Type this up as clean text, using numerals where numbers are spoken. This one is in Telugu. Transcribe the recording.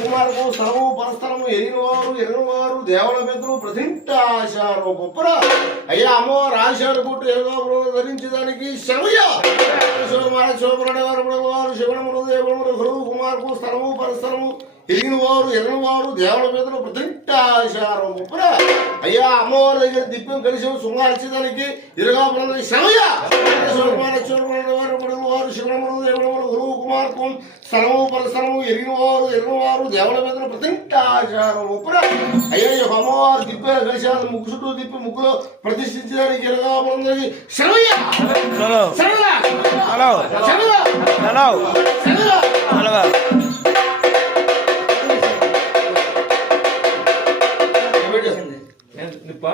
కుమారకు స్థలము పరస్థలము ఎరిగినవారు దేవుల పెద్దలు ప్రతింటాశారు గొప్పర అయ్యా అమ్మో రాశారు గుట్టు ఎరుగో ధరించడానికి శరవయ్య శివనములు దేవుడు గురువు కుమారకు స్థలము పరస్థలము ఎరిగినవారు దేవుల పెద్దలు ప్రతింటాశారు గొప్పర అయ్యా అమ్మవారి దగ్గర దిప్పం కలిసి శృంగారించడానికి ఇరుగా శరవయ్య శివనములు దేవుడు గురువు కుమారకు స్థలము పరస్థలము ఎరిగినవారు దేవుల పెద్దలు ప్రతింటాశారు గొప్పర అయ్యా అమ్మవారు దిప్ప కలిసి ముగ్గు చుట్టూ దిప్పి ముగ్గులో ప్రతిష్ఠించడానికి ఇరుగా శరవయ్య నిప్ప